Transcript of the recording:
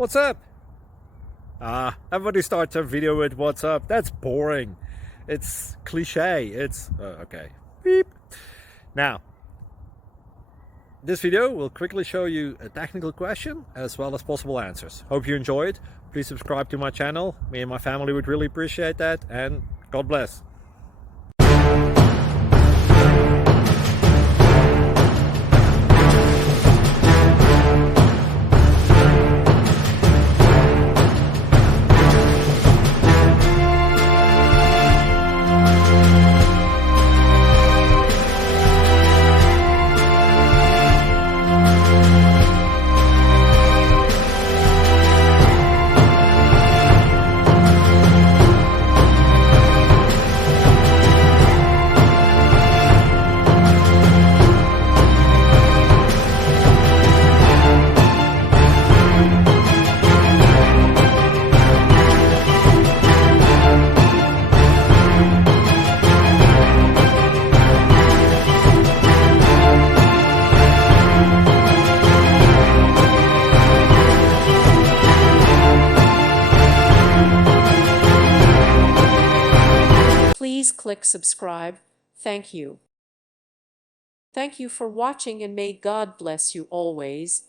What's up? Everybody starts a video with what's up. That's boring. It's cliche. It's okay. Beep. Now, this video will quickly show you a technical question as well as possible answers. Hope you enjoy it. Please subscribe to my channel. Me and my family would really appreciate that, and God bless. Please click subscribe. Thank you. Thank you for watching, and may God bless you always.